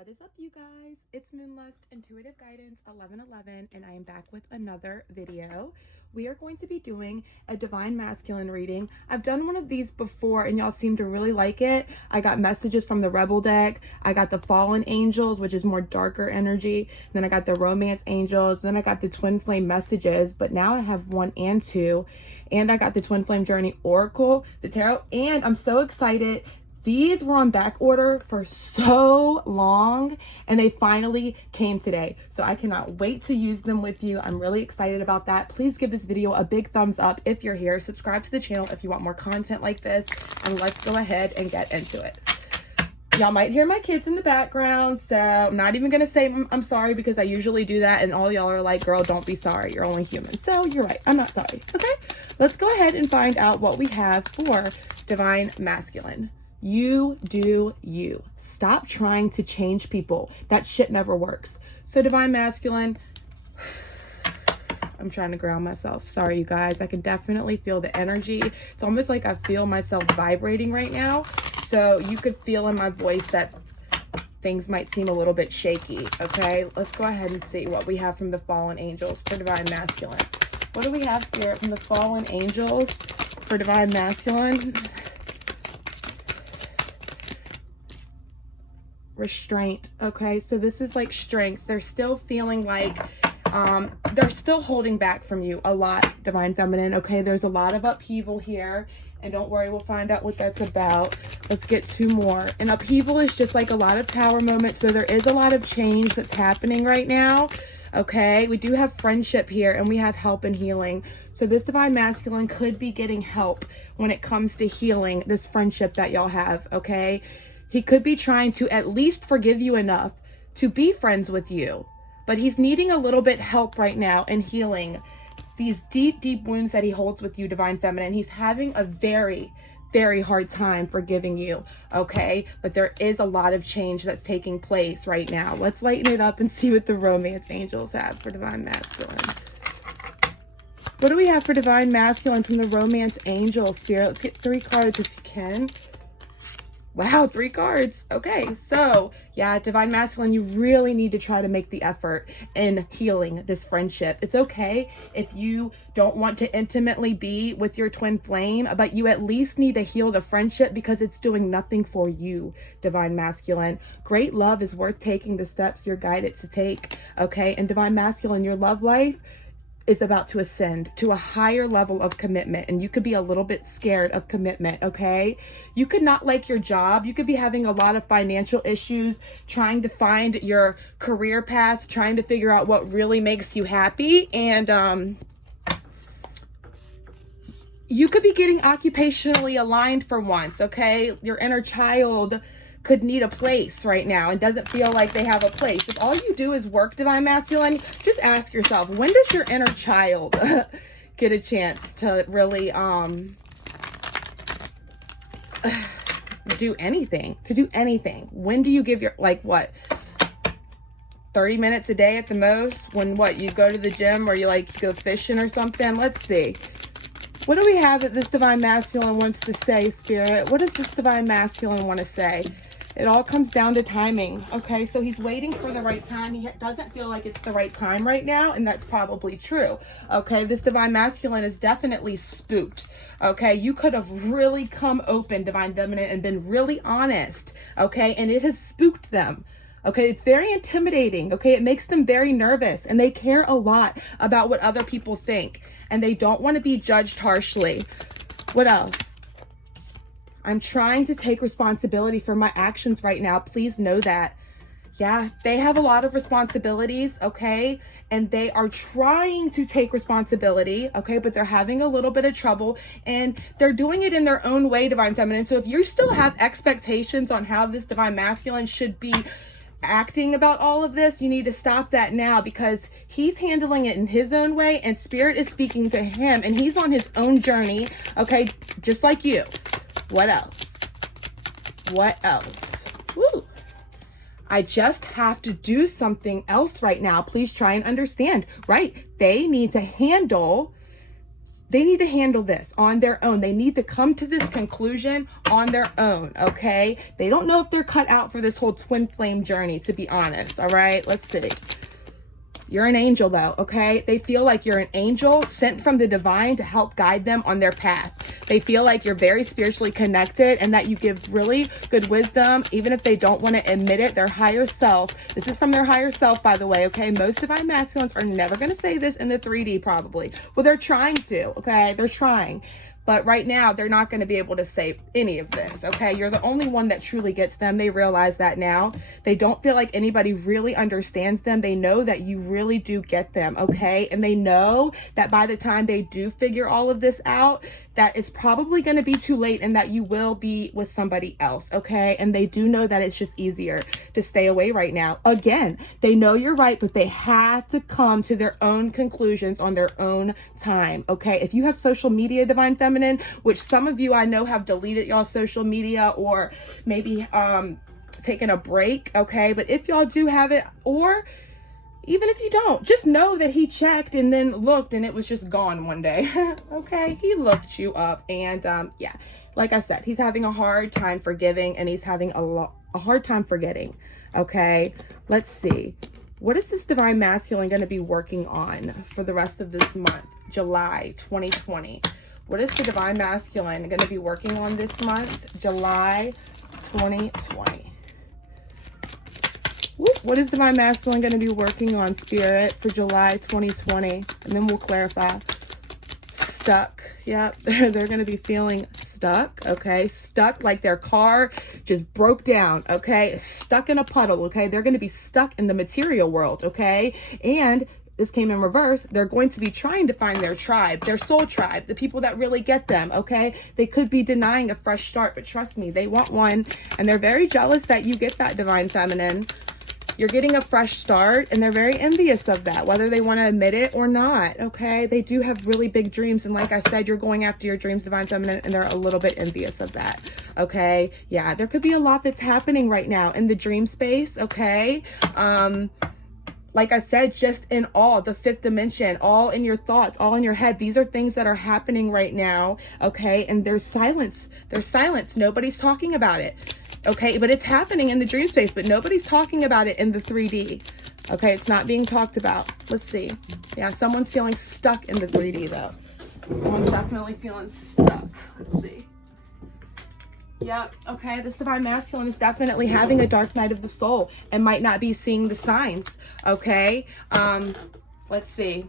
What is up, you guys? It's MoonLust Intuitive Guidance 1111, and I am back with another video. We are going to be doing a Divine Masculine reading. I've done one of these before, and y'all seem to really like it. I got messages from the Rebel deck. I got the Fallen Angels, which is more darker energy. Then I got the Romance Angels. Then I got the Twin Flame messages, but now I have 1 and 2. And I got the Twin Flame Journey Oracle, the Tarot, and I'm so excited. These were on back order for so long, and they finally came today. So I cannot wait to use them with you. I'm really excited about that. Please give this video a big thumbs up if you're here. Subscribe to the channel if you want more content like this, and let's go ahead and get into it. Y'all might hear my kids in the background, so I'm not even gonna say I'm sorry, because I usually do that, and all y'all are like, girl, don't be sorry, you're only human. So you're right, I'm not sorry. Okay, let's go ahead and find out what we have for Divine Masculine. You do you. Stop trying to change people. That shit never works. So Divine Masculine, I'm trying to ground myself. Sorry, you guys. I can definitely feel the energy. It's almost like I feel myself vibrating right now. So you could feel in my voice that things might seem a little bit shaky. Okay, let's go ahead and see what we have from the Fallen Angels for Divine Masculine. What do we have here from the Fallen Angels for Divine Masculine? Restraint. Okay, so this is like strength. They're still feeling like they're still holding back from you a lot, Divine Feminine. Okay, there's a lot of upheaval here, and don't worry, we'll find out what that's about. Let's get 2 more. And upheaval is just like a lot of tower moments, so there is a lot of change that's happening right now. Okay, we do have friendship here, and we have help and healing. So this Divine Masculine could be getting help when it comes to healing this friendship that y'all have. Okay, he could be trying to at least forgive you enough to be friends with you, but he's needing a little bit help right now in healing these deep, deep wounds that he holds with you, Divine Feminine. He's having a very, very hard time forgiving you, okay? But there is a lot of change that's taking place right now. Let's lighten it up and see what the Romance Angels have for Divine Masculine. What do we have for Divine Masculine from the Romance Angels, Spirit? Let's get 3 cards if you can. Wow, 3 cards. Okay, so yeah, Divine Masculine, you really need to try to make the effort in healing this friendship. It's okay if you don't want to intimately be with your twin flame, but you at least need to heal the friendship because it's doing nothing for you, Divine Masculine. Great love is worth taking the steps you're guided to take, okay? And Divine Masculine, your love life is about to ascend to a higher level of commitment, and you could be a little bit scared of commitment. Okay, you could not like your job. You could be having a lot of financial issues, trying to find your career path, trying to figure out what really makes you happy, and you could be getting occupationally aligned for once. Okay, your inner child could need a place right now and doesn't feel like they have a place. If all you do is work, Divine Masculine, just ask yourself, when does your inner child get a chance to really do anything? When do you give your, like, what, 30 minutes a day at the most? When what, you go to the gym or you like go fishing or something? Let's see. What do we have that this Divine Masculine wants to say, Spirit? What does this Divine Masculine want to say? It all comes down to timing. Okay, so he's waiting for the right time. He doesn't feel like it's the right time right now, and that's probably true. Okay, this Divine Masculine is definitely spooked. Okay, you could have really come open, Divine Feminine, and been really honest. Okay, and it has spooked them. Okay, it's very intimidating. Okay, it makes them very nervous, and they care a lot about what other people think, and they don't want to be judged harshly. What else? I'm trying to take responsibility for my actions right now. Please know that. Yeah, they have a lot of responsibilities, okay? And they are trying to take responsibility, okay? But they're having a little bit of trouble, and they're doing it in their own way, Divine Feminine. So if you still have expectations on how this Divine Masculine should be acting about all of this, you need to stop that now, because he's handling it in his own way, and Spirit is speaking to him, and he's on his own journey, okay? Just like you. What else? What else? Woo. I just have to do something else right now. Please try and understand. Right. They need to handle they need to handle this on their own. They need to come to this conclusion on their own, okay? They don't know if they're cut out for this whole twin flame journey, to be honest, all right? Let's see. You're an angel though, okay? They feel like you're an angel sent from the divine to help guide them on their path. They feel like you're very spiritually connected and that you give really good wisdom, even if they don't want to admit it, their higher self. This is from their higher self, by the way, okay? Most divine masculines are never going to say this in the 3D probably. Well, they're trying to, okay? They're trying. But right now, they're not going to be able to say any of this, okay? You're the only one that truly gets them. They realize that now. They don't feel like anybody really understands them. They know that you really do get them, okay? And they know that by the time they do figure all of this out, that it's probably going to be too late and that you will be with somebody else, okay? And they do know that it's just easier to stay away right now. Again, they know you're right, but they have to come to their own conclusions on their own time, okay? If you have social media, Divine Feminine, which some of you I know have deleted y'all social media or maybe taken a break, okay? But if y'all do have it, or even if you don't, just know that he checked and then looked and it was just gone one day. Okay, he looked you up, and yeah, like I said, he's having a hard time forgiving, and he's having a hard time forgetting. Okay, let's see, what is this divine masculine going to be working on for the rest of this month, July 2020? What is the divine masculine going to be working on this month, July 2020? What is divine masculine going to be working on, Spirit, for July 2020? And then we'll clarify. Stuck. Yep. They're going to be feeling stuck. Okay. Stuck like their car just broke down. Okay. Stuck in a puddle. Okay. They're going to be stuck in the material world. Okay. And this came in reverse. They're going to be trying to find their tribe, their soul tribe, the people that really get them, okay? They could be denying a fresh start, but trust me, they want one, and they're very jealous that you get that, Divine Feminine. You're getting a fresh start, and they're very envious of that, whether they want to admit it or not, okay? They do have really big dreams, and like I said, you're going after your dreams, Divine Feminine, and they're a little bit envious of that, okay? Yeah, there could be a lot that's happening right now in the dream space, okay? Like I said, just in all, the fifth dimension, all in your thoughts, all in your head. These are things that are happening right now, okay? And there's silence. There's silence. Nobody's talking about it, okay? But it's happening in the dream space, but nobody's talking about it in the 3D, okay? It's not being talked about. Let's see. Yeah, someone's feeling stuck in the 3D, though. Someone's definitely feeling stuck. Let's see. Yep. Okay. This divine masculine is definitely having a dark night of the soul and might not be seeing the signs. Okay. Let's see.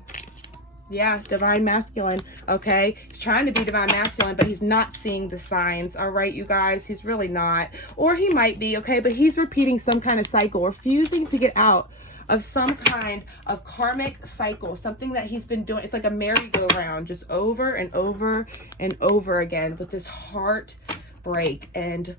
Yeah. Divine masculine. Okay. He's trying to be divine masculine, but he's not seeing the signs. All right, you guys. He's really not. Or he might be. Okay. But he's repeating some kind of cycle, refusing to get out of some kind of karmic cycle, something that he's been doing. It's like a merry-go-round, just over and over and over again with this heartbreak and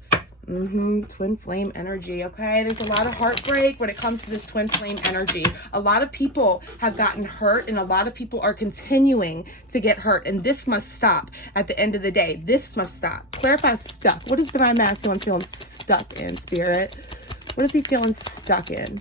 twin flame energy. Okay, there's a lot of heartbreak when it comes to this twin flame energy. A lot of people have gotten hurt, and a lot of people are continuing to get hurt, and this must stop. At the end of the day, this must stop. Clarify stuck. What is divine masculine feeling stuck in, Spirit? What is he feeling stuck in?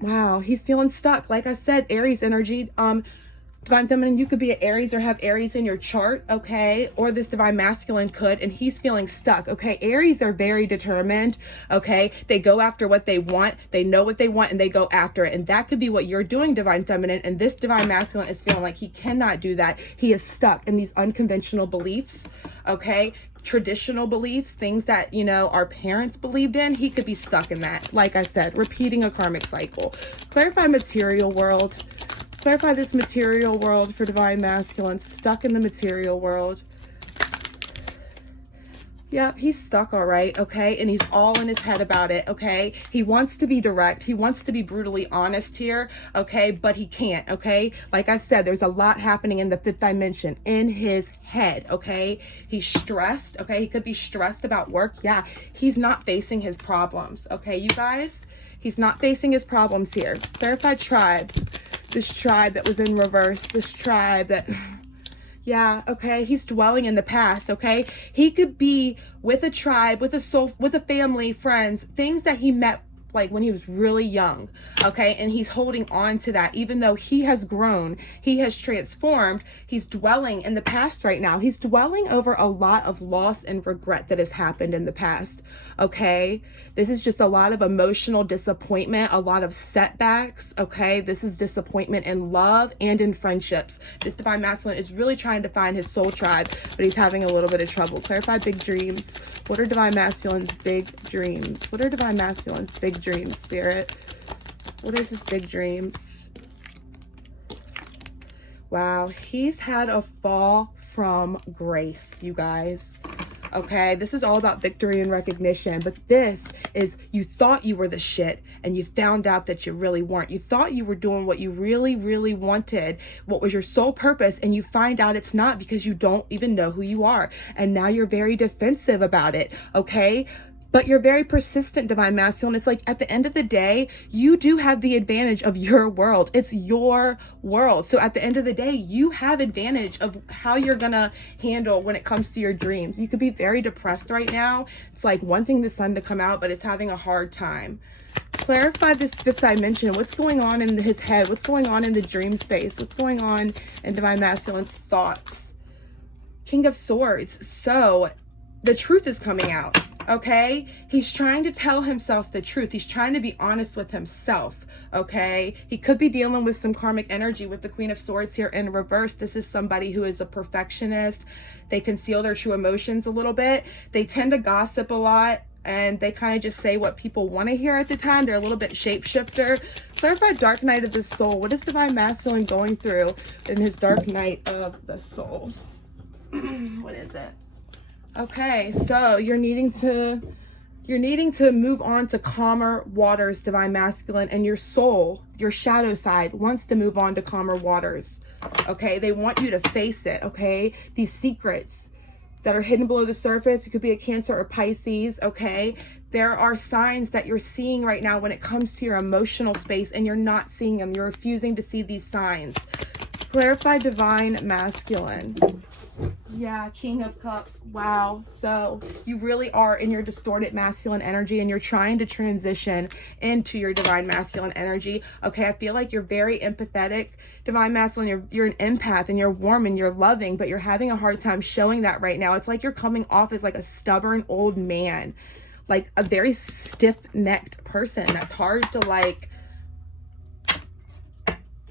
Wow, he's feeling stuck. Like I said, Aries energy. Divine Feminine, you could be an Aries or have Aries in your chart, okay? Or this divine masculine could, and he's feeling stuck, okay? Aries are very determined, okay? They go after what they want. They know what they want, and they go after it. And that could be what you're doing, Divine Feminine. And this divine masculine is feeling like he cannot do that. He is stuck in these unconventional beliefs, okay? Traditional beliefs, things that, you know, our parents believed in. He could be stuck in that. Like I said, repeating a karmic cycle. Clarify material world. Clarify this material world for divine masculine. Stuck in the material world. Yeah, he's stuck, all right, okay? And he's all in his head about it, okay? He wants to be direct. He wants to be brutally honest here, okay? But he can't, okay? Like I said, there's a lot happening in the fifth dimension in his head, okay? He's stressed, okay? He could be stressed about work. Yeah, he's not facing his problems, okay, you guys? He's not facing his problems here. Clarify tribe. This tribe that was in reverse. This tribe that... Yeah, okay, he's dwelling in the past, okay? He could be with a tribe, with a soul, with a family, friends, things that he met like when he was really young, okay? And he's holding on to that, even though he has grown, he has transformed, he's dwelling in the past right now. He's dwelling over a lot of loss and regret that has happened in the past, okay? This is just a lot of emotional disappointment, a lot of setbacks, okay? This is disappointment in love and in friendships. This divine masculine is really trying to find his soul tribe, but he's having a little bit of trouble. Clarify big dreams. What are divine masculine's big dreams? What are divine masculine's big dreams, Spirit? What is his big dreams? Wow, he's had a fall from grace, you guys. Okay, this is all about victory and recognition, but this is, you thought you were the shit and you found out that you really weren't. You thought you were doing what you really, really wanted, what was your sole purpose, and you find out it's not because you don't even know who you are. And now you're very defensive about it, okay? But you're very persistent, divine masculine. It's like at the end of the day, you do have the advantage of your world. It's your world. So at the end of the day, you have advantage of how you're gonna handle when it comes to your dreams. You could be very depressed right now. It's like wanting the sun to come out, but it's having a hard time. Clarify this fifth dimension. What's going on in his head? What's going on in the dream space? What's going on in divine masculine's thoughts? King of Swords. So the truth is coming out. Okay, he's trying to tell himself the truth. He's trying to be honest with himself. Okay, he could be dealing with some karmic energy with the Queen of Swords here in reverse. This is somebody who is a perfectionist. They conceal their true emotions a little bit. They tend to gossip a lot, and they kind of just say what people want to hear at the time. They're a little bit shapeshifter. Clarify dark night of the soul. What is divine masculine going through in his dark night of the soul? What is it? Okay, so you're needing to move on to calmer waters, divine masculine, and your soul, your shadow side, wants to move on to calmer waters. Okay, they want you to face it. Okay, these secrets that are hidden below the surface. It could be a Cancer or Pisces. Okay, there are signs that you're seeing right now when it comes to your emotional space, and you're not seeing them. You're refusing to see these signs. Clarify divine masculine. Yeah, King of Cups. Wow. So you really are in your distorted masculine energy, and you're trying to transition into your divine masculine energy. Okay, I feel like you're very empathetic, divine masculine. You're an empath, and you're warm and you're loving, but you're having a hard time showing that right now. It's like you're coming off as like a stubborn old man, like a very stiff-necked person that's hard to like,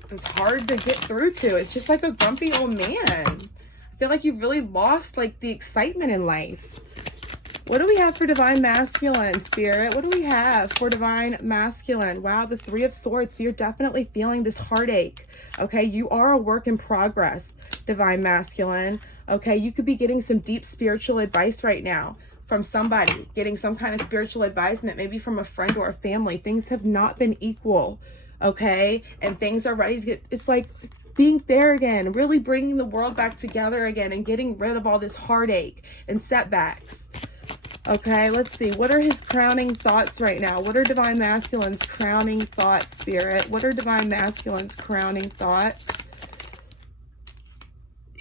it's hard to get through to. It's just like a grumpy old man. I feel like you've really lost like the excitement in life. What do we have for divine masculine, Spirit? What do we have for divine masculine? Wow, the Three of Swords. So you're definitely feeling this heartache. Okay, you are a work in progress, divine masculine. Okay, you could be getting some deep spiritual advice right now from somebody, getting some kind of spiritual advisement, maybe from a friend or a family. Things have not been equal, okay? And things are ready to get, it's like being fair again, really bringing the world back together again, and getting rid of all this heartache and setbacks. Okay, let's see. What are his crowning thoughts right now? What are divine masculine's crowning thoughts, Spirit? What are divine masculine's crowning thoughts?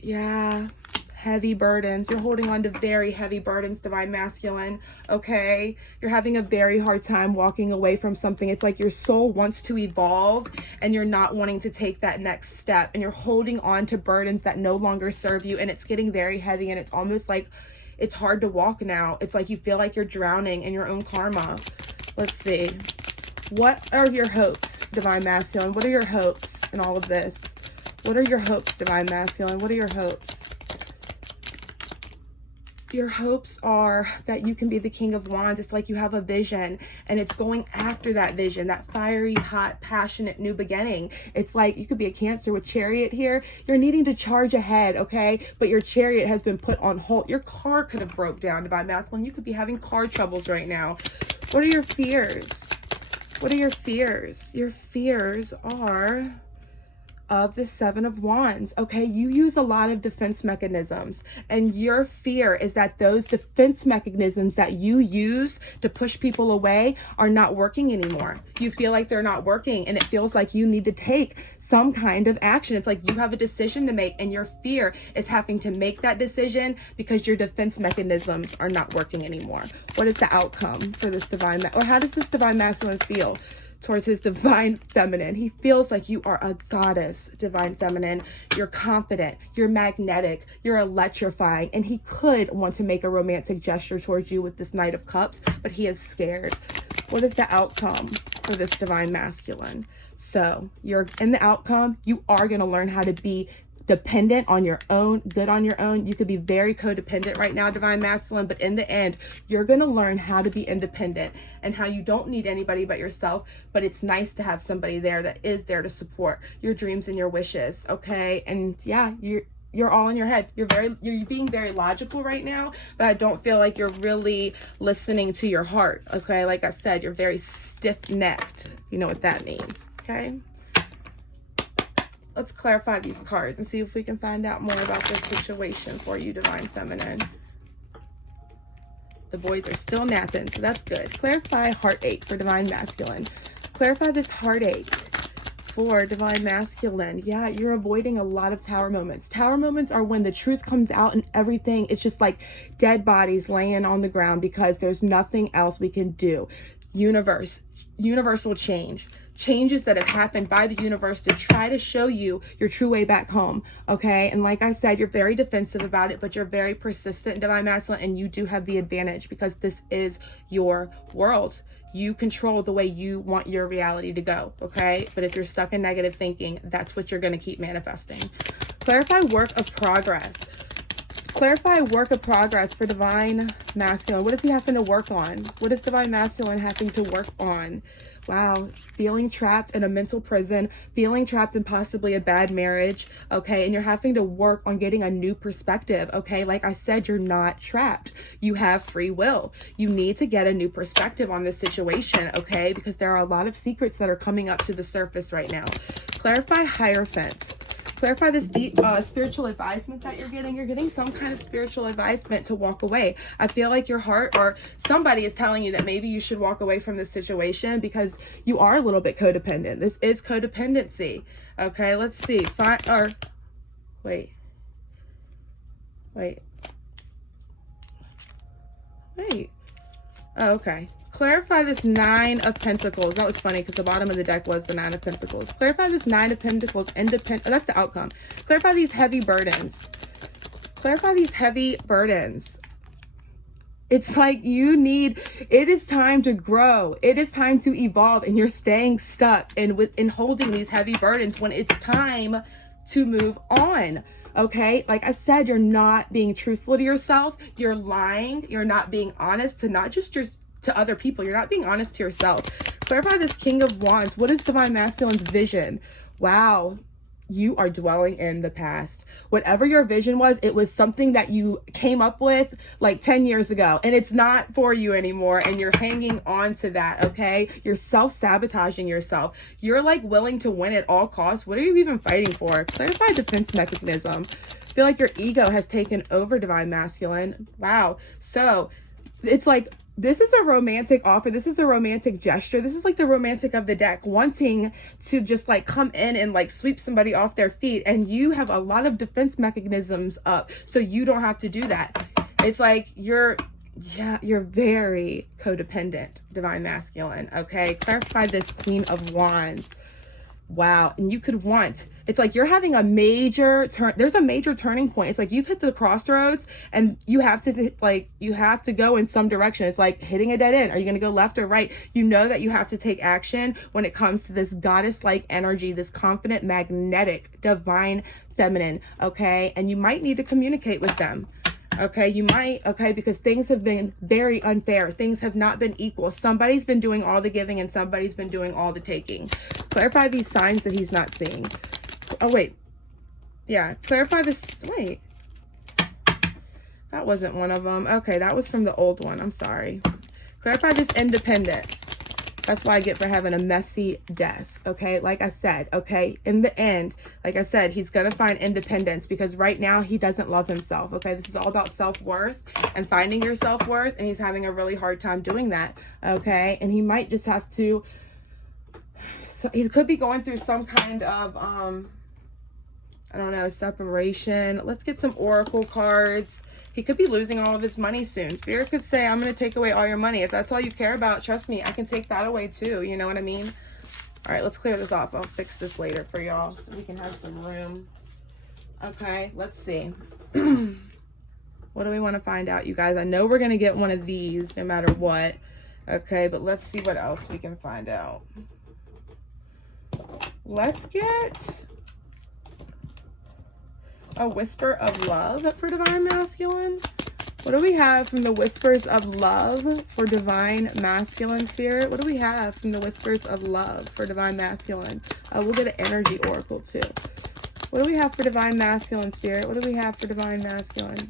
Yeah, heavy burdens. You're holding on to very heavy burdens, divine masculine. Okay, you're having a very hard time walking away from something. It's like your soul wants to evolve, and you're not wanting to take that next step, and you're holding on to burdens that no longer serve you, and it's getting very heavy, and it's almost like it's hard to walk now. It's like you feel like you're drowning in your own karma. Let's see. What are your hopes, divine masculine? What are your hopes in all of this? What are your hopes, divine masculine? What are your hopes? Your hopes are that you can be the King of Wands. It's like you have a vision, and it's going after that vision, that fiery, hot, passionate new beginning. It's like you could be a Cancer with Chariot here. You're needing to charge ahead, okay? But your Chariot has been put on hold. Your car could have broke down, divine masculine. You could be having car troubles right now. What are your fears? What are your fears? Your fears are of the Seven of Wands. Okay, you use a lot of defense mechanisms, and your fear is that those defense mechanisms that you use to push people away are not working anymore. You feel like they're not working, and it feels like you need to take some kind of action. It's like you have a decision to make, and your fear is having to make that decision because your defense mechanisms are not working anymore. What is the outcome for this divine, or how does this divine masculine feel towards his divine feminine? He feels like you are a goddess, divine feminine. You're confident, you're magnetic, you're electrifying, and he could want to make a romantic gesture towards you with this Knight of Cups, but he is scared. What is the outcome for this divine masculine? So you're in the outcome, you are going to learn how to be dependent on your own, good on your own. You could be very codependent right now, divine masculine, but in the end, you're going to learn how to be independent and how you don't need anybody but yourself, but it's nice to have somebody there that is there to support your dreams and your wishes. Okay. And yeah, you're all in your head. You're being very logical right now, but I don't feel like you're really listening to your heart. Okay. Like I said, you're very stiff-necked. You know what that means. Okay. Let's clarify these cards and see if we can find out more about this situation for you, divine feminine. The boys are still napping, so that's good. Clarify heartache for divine masculine. Clarify this heartache for divine masculine. Yeah, you're avoiding a lot of tower moments. Tower moments are when the truth comes out and everything, it's just like dead bodies laying on the ground because there's nothing else we can do. Universal change. Changes that have happened by the universe to try to show you your true way back home. Okay. And like I said, you're very defensive about it, but you're very persistent, divine masculine, and you do have the advantage because this is your world. You control the way you want your reality to go. Okay. But if you're stuck in negative thinking, that's what you're going to keep manifesting. Clarify work of progress. Clarify work of progress for divine masculine. What is he having to work on? What is divine masculine having to work on? Wow, feeling trapped in a mental prison, feeling trapped in possibly a bad marriage, okay? And you're having to work on getting a new perspective, okay? Like I said, you're not trapped. You have free will. You need to get a new perspective on this situation, okay? Because there are a lot of secrets that are coming up to the surface right now. Clarify Hierophants. Clarify this deep spiritual advisement that you're getting. You're getting some kind of spiritual advisement to walk away. I feel like your heart or somebody is telling you that maybe you should walk away from this situation because you are a little bit codependent. This is codependency. Okay, let's see. Wait. Oh, okay. Clarify this Nine of Pentacles. That was funny because the bottom of the deck was the Nine of Pentacles. Clarify this Nine of Pentacles. That's the outcome. Clarify these heavy burdens. Clarify these heavy burdens. It's like it is time to grow. It is time to evolve, and you're staying stuck in holding these heavy burdens when it's time to move on. Okay, like I said, you're not being truthful to yourself. You're lying. You're not being honest to other people. You're not being honest to yourself. Clarify this King of Wands. What is divine masculine's vision? Wow, you are dwelling in the past. Whatever your vision was, it was something that you came up with like 10 years ago, and it's not for you anymore, and you're hanging on to that, okay? You're self-sabotaging yourself. You're like willing to win at all costs. What are you even fighting for? Clarify defense mechanism. I feel like your ego has taken over, divine masculine. Wow. So it's like, this is a romantic offer. This is a romantic gesture. This is like the romantic of the deck, wanting to just like come in and like sweep somebody off their feet. And you have a lot of defense mechanisms up, so you don't have to do that. It's like you're very codependent, divine masculine. Okay. Clarify this Queen of Wands. Wow. And you could it's like you're having a major turn. There's a major turning point. It's like you've hit the crossroads and you have to go in some direction. It's like hitting a dead end. Are you going to go left or right? You know that you have to take action when it comes to this goddess-like energy, this confident, magnetic, divine feminine. Okay. And you might need to communicate with them. Okay, you might, okay, because things have been very unfair. Things have not been equal. Somebody's been doing all the giving and somebody's been doing all the taking. Clarify these signs that he's not seeing. Oh, wait. Yeah, clarify this. Wait. That wasn't one of them. Okay, that was from the old one. I'm sorry. Clarify this independence. That's why I get for having a messy desk, okay? Like I said, okay? In the end, like I said, he's going to find independence because right now he doesn't love himself, okay? This is all about self-worth and finding your self-worth, and he's having a really hard time doing that, okay? And he might just have to, so he could be going through some kind of, I don't know, separation. Let's get some oracle cards. He could be losing all of his money soon. Spirit could say, I'm going to take away all your money. If that's all you care about, trust me, I can take that away too. You know what I mean? All right, let's clear this off. I'll fix this later for y'all so we can have some room. Okay, let's see. What do we want to find out, you guys? I know we're going to get one of these no matter what. Okay, but let's see what else we can find out. Let's get a whisper of love for divine masculine. What do we have from the whispers of love for divine masculine, spirit? What do we have from the whispers of love for divine masculine? We'll get an energy oracle too. What do we have for divine masculine, spirit? What do we have for divine masculine?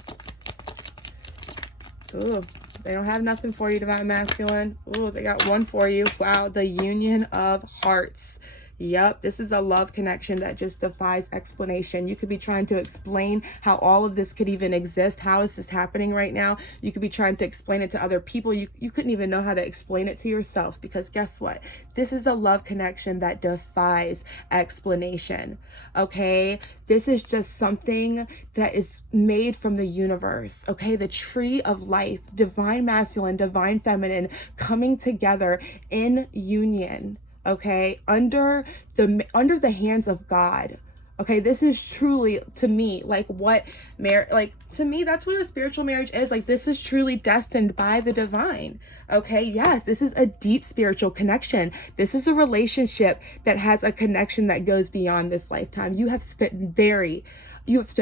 Ooh, they don't have nothing for you, divine masculine. Ooh, they got one for you. Wow, the union of hearts. Yep, this is a love connection that just defies explanation. You could be trying to explain how all of this could even exist. How is this happening right now? You could be trying to explain it to other people. You couldn't even know how to explain it to yourself, because guess what? This is a love connection that defies explanation. Okay, this is just something that is made from the universe. Okay, the tree of life, divine masculine, divine feminine coming together in union. Okay, under the hands of God. Okay, this is truly, to me, like what to me, that's what a spiritual marriage is. Like, this is truly destined by the divine. Okay, yes, this is a deep spiritual connection. This is a relationship that has a connection that goes beyond this lifetime. You have spent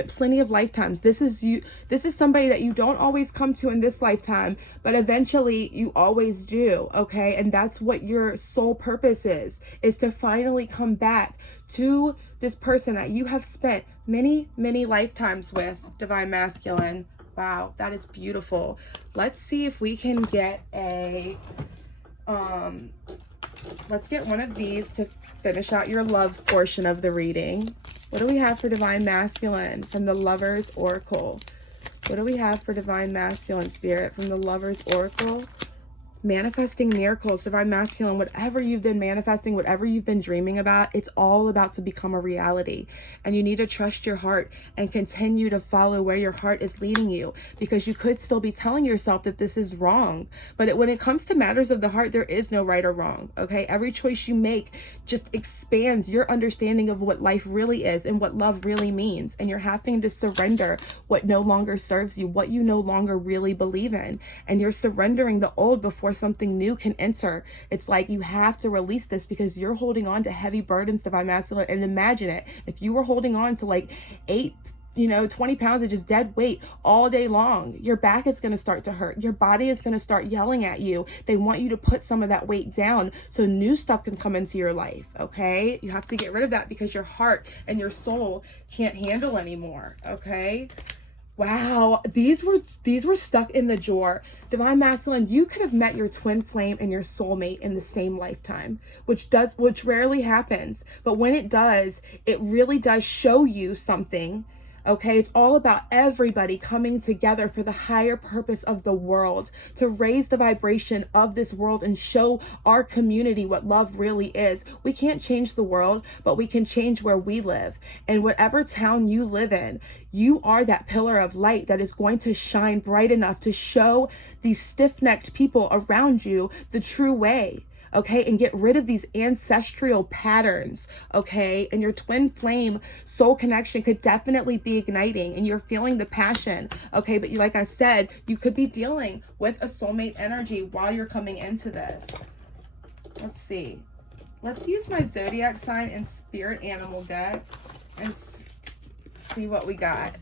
plenty of lifetimes. This is somebody that you don't always come to in this lifetime, but eventually you always do. Okay, and that's what your soul purpose is to finally come back to this person that you have spent many lifetimes with, divine masculine. Wow, that is beautiful. Let's see if we can get a let's get one of these to finish out your love portion of the reading. What do we have for divine masculine from the Lover's Oracle? What do we have for divine masculine, spirit, from the Lover's Oracle? Manifesting miracles, divine masculine. Whatever you've been manifesting, whatever you've been dreaming about, it's all about to become a reality. And you need to trust your heart and continue to follow where your heart is leading you, because you could still be telling yourself that this is wrong. But when it comes to matters of the heart, there is no right or wrong. Okay, every choice you make just expands your understanding of what life really is and what love really means. And you're having to surrender what no longer serves you, what you no longer really believe in. And you're surrendering the old before something new can enter. It's like you have to release this because you're holding on to heavy burdens, divine masculine. And imagine it, if you were holding on to like 20 pounds of just dead weight all day long, your back is going to start to hurt. Your body is going to start yelling at you. They want you to put some of that weight down so new stuff can come into your life. Okay, you have to get rid of that because your heart and your soul can't handle anymore. Okay. Wow, these were stuck in the drawer. Divine masculine, you could have met your twin flame and your soulmate in the same lifetime, which rarely happens. But when it does, it really does show you something. Okay, it's all about everybody coming together for the higher purpose of the world, to raise the vibration of this world and show our community what love really is. We can't change the world, but we can change where we live. And whatever town you live in, you are that pillar of light that is going to shine bright enough to show these stiff-necked people around you the true way. Okay, and get rid of these ancestral patterns. Okay, and your twin flame soul connection could definitely be igniting and you're feeling the passion. Okay, but like I said, you could be dealing with a soulmate energy while you're coming into this. Let's see. Let's use my Zodiac sign and spirit animal deck and see what we got.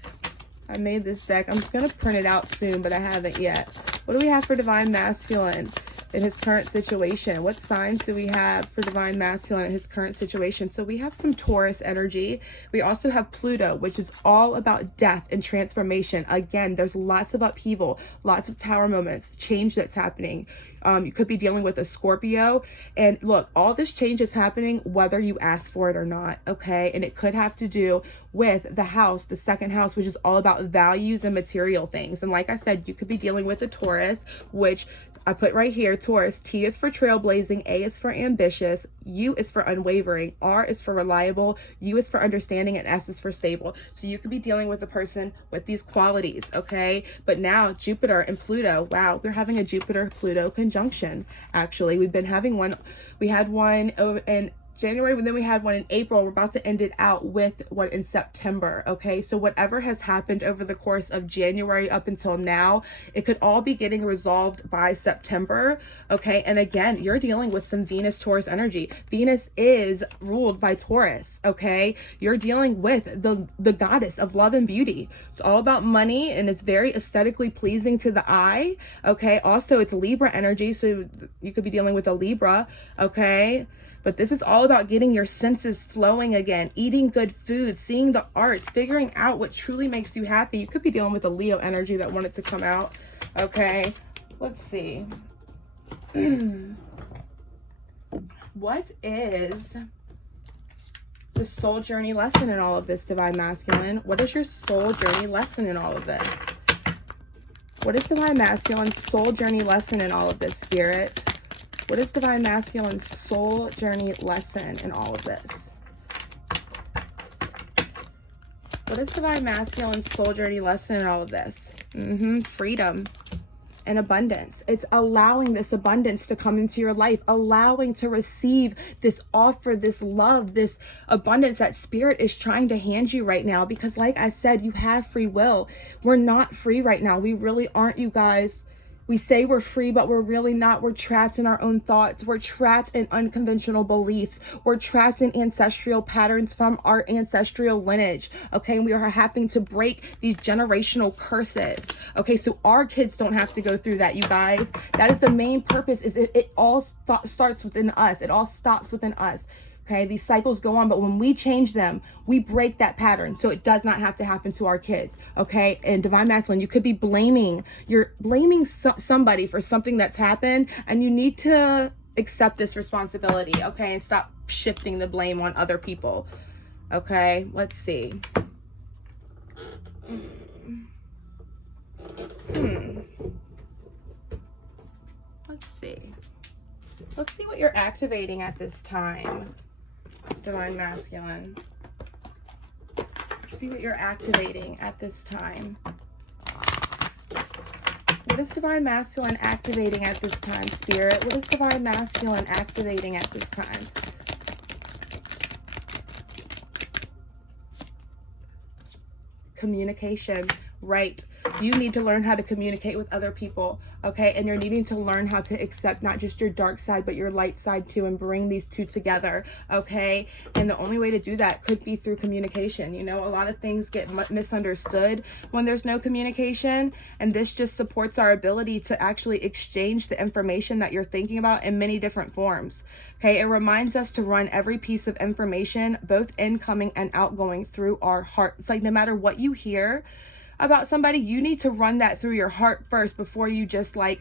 I made this deck. I'm just going to print it out soon, but I haven't yet. What do we have for divine masculine? in his current situation? What signs do we have for divine masculine in his current situation? So we have some Taurus energy. We also have Pluto, which is all about death and transformation. Again, there's lots of upheaval, lots of tower moments, change that's happening. You could be dealing with a Scorpio. And look, all this change is happening whether you ask for it or not, okay? And it could have to do with the house, the second house, which is all about values and material things. And like I said, you could be dealing with a Taurus, which I put right here, Taurus. T is for trailblazing, A is for ambitious, U is for unwavering, R is for reliable, U is for understanding, and S is for stable. So you could be dealing with a person with these qualities, okay? But now Jupiter and Pluto, wow, we're having a Jupiter-Pluto conjunction. Actually, we've been having one. We had one in January, but then we had one in April. We're about to end it out with one in September, okay? So whatever has happened over the course of January up until now, it could all be getting resolved by September, okay? And again, you're dealing with some Venus-Taurus energy. Venus is ruled by Taurus, okay? You're dealing with the goddess of love and beauty. It's all about money, and it's very aesthetically pleasing to the eye, okay? Also, it's Libra energy, so you could be dealing with a Libra, okay? But this is all about getting your senses flowing again, eating good food, seeing the arts, figuring out what truly makes you happy. You could be dealing with a Leo energy that wanted to come out. Okay, let's see. What is the soul journey lesson in all of this, divine masculine? What is your soul journey lesson in all of this? What is divine masculine soul journey lesson in all of this, spirit? What is divine masculine soul journey lesson in all of this? What is divine masculine soul journey lesson in all of this? Freedom and abundance. It's allowing this abundance to come into your life, allowing to receive this offer, this love, this abundance that spirit is trying to hand you right now. Because like I said, you have free will. We're not free right now. We really aren't, you guys. We say we're free, but we're really not. We're trapped in our own thoughts. We're trapped in unconventional beliefs. We're trapped in ancestral patterns from our ancestral lineage. Okay, and we are having to break these generational curses. Okay, so our kids don't have to go through that, you guys. That is the main purpose, is it all starts within us. It all stops within us. Okay, these cycles go on, but when we change them, we break that pattern, so it does not have to happen to our kids. Okay, and divine masculine, you could be blaming, you're blaming somebody for something that's happened, and you need to accept this responsibility, okay, and stop shifting the blame on other people. Okay, let's see. Let's see. Let's see what you're activating at this time, divine masculine. Let's see what you're activating at this time. What is divine masculine activating at this time, spirit? What is divine masculine activating at this time? Communication, right? You need to learn how to communicate with other people, okay? And you're needing to learn how to accept not just your dark side, but your light side too, and bring these two together, okay? And the only way to do that could be through communication. You know, a lot of things get misunderstood when there's no communication, and this just supports our ability to actually exchange the information that you're thinking about in many different forms, okay? It reminds us to run every piece of information, both incoming and outgoing, through our heart. It's like no matter what you hear about somebody, you need to run that through your heart first before you just like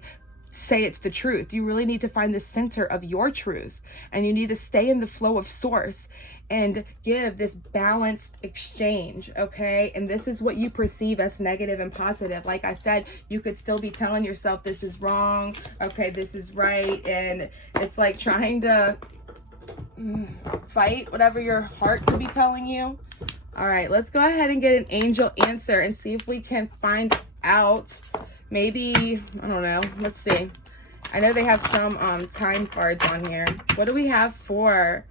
say it's the truth. You really need to find the center of your truth, and you need to stay in the flow of source and give this balanced exchange, okay? And this is what you perceive as negative and positive. Like I said, you could still be telling yourself this is wrong, okay, this is right, and it's like trying to fight whatever your heart could be telling you. All right, let's go ahead and get an angel answer and see if we can find out. Maybe, I don't know. Let's see. I know they have some time cards on here. What do we have for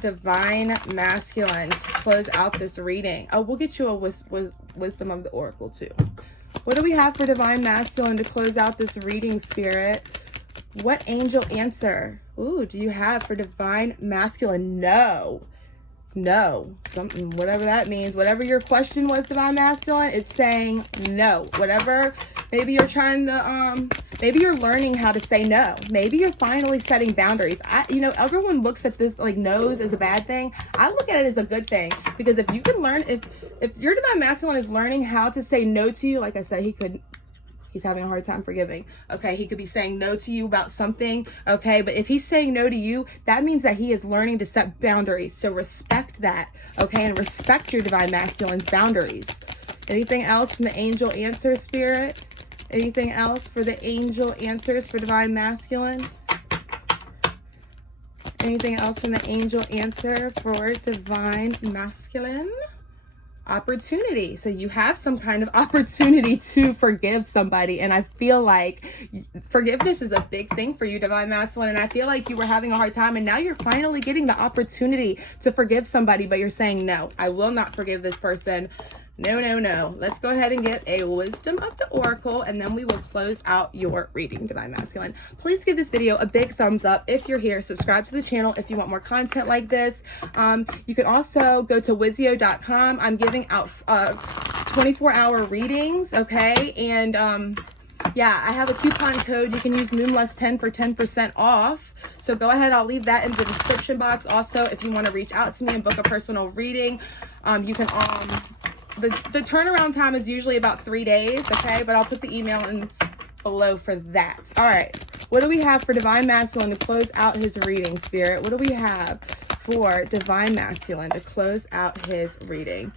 divine masculine to close out this reading? Oh, we'll get you a wisdom of the oracle too. What do we have for divine masculine to close out this reading, spirit? What angel answer? Ooh, do you have for divine masculine? No. no. Something, whatever that means, whatever your question was, Divine Masculine, it's saying no. Whatever, maybe you're trying to, maybe you're learning how to say no. Maybe you're finally setting boundaries. You know, everyone looks at this like no's as a bad thing. I look at it as a good thing, because if you can learn, if your Divine Masculine is learning how to say no to you, like I said, he's having a hard time forgiving. Okay, he could be saying no to you about something. Okay, but if he's saying no to you, that means that he is learning to set boundaries. So respect that, okay, and respect your Divine Masculine's boundaries. Anything else from the angel answer, Spirit? Anything else for the angel answers for Divine Masculine? Anything else from the angel answer for Divine Masculine? Opportunity. So you have some kind of opportunity to forgive somebody, and I feel like forgiveness is a big thing for you, Divine Masculine, and I feel like you were having a hard time, and now you're finally getting the opportunity to forgive somebody, but you're saying, no, I will not forgive this person. No, no, no. Let's go ahead and get a wisdom of the oracle, and then we will close out your reading, Divine Masculine. Please give this video a big thumbs up if you're here. Subscribe to the channel if you want more content like this. You can also go to wisio.com. I'm giving out 24-hour readings, okay? And yeah, I have a coupon code. You can use MoonLust 10 for 10% off. So go ahead. I'll leave that in the description box. Also, if you want to reach out to me and book a personal reading, you can the turnaround time is usually about 3 days, okay? But I'll put the email in below for that. All right. What do we have for Divine Masculine to close out his reading, Spirit? What do we have for Divine Masculine to close out his reading?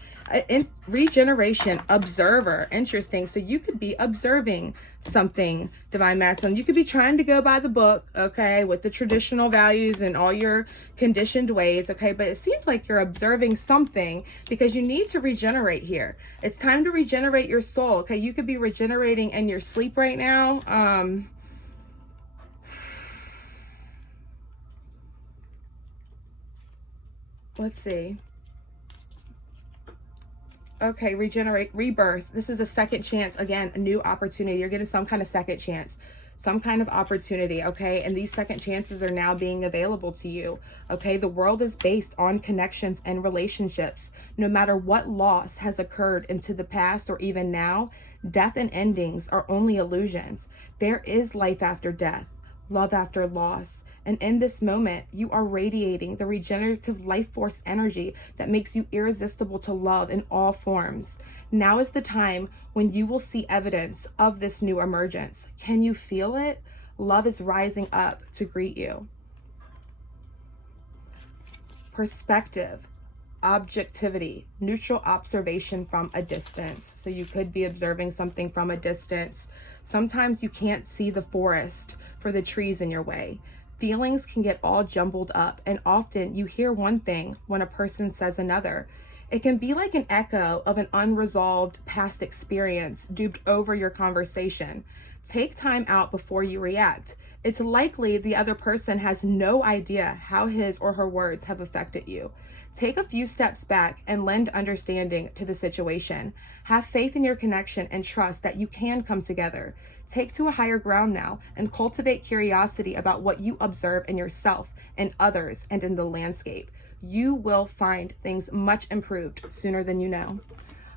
Regeneration, observer. Interesting. So you could be observing something, Divine Masculine. You could be trying to go by the book, okay, with the traditional values and all your conditioned ways, okay, but it seems like you're observing something because you need to regenerate here. It's time to regenerate your soul, okay? You could be regenerating in your sleep right now. Let's see. Okay, regenerate, rebirth. This is a second chance. Again, a new opportunity. You're getting some kind of second chance, some kind of opportunity, okay? And these second chances are now being available to you, okay? The world is based on connections and relationships. No matter what loss has occurred into the past or even now, death and endings are only illusions. There is life after death, love after loss. And in this moment, you are radiating the regenerative life force energy that makes you irresistible to love in all forms. Now is the time when you will see evidence of this new emergence. Can you feel it? Love is rising up to greet you. Perspective, objectivity, neutral observation from a distance. So you could be observing something from a distance. Sometimes you can't see the forest for the trees in your way. Feelings can get all jumbled up, and often you hear one thing when a person says another. It can be like an echo of an unresolved past experience duped over your conversation. Take time out before you react. It's likely the other person has no idea how his or her words have affected you. Take a few steps back and lend understanding to the situation. Have faith in your connection and trust that you can come together. Take to a higher ground now and cultivate curiosity about what you observe in yourself and others and in the landscape. You will find things much improved sooner than you know.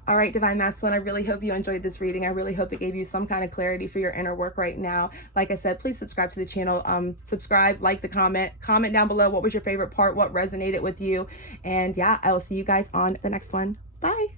All right, Divine Masculine, I really hope you enjoyed this reading. I really hope it gave you some kind of clarity for your inner work right now. Like I said, please subscribe to the channel. Subscribe, like the comment down below. What was your favorite part? What resonated with you? And yeah, I will see you guys on the next one. Bye.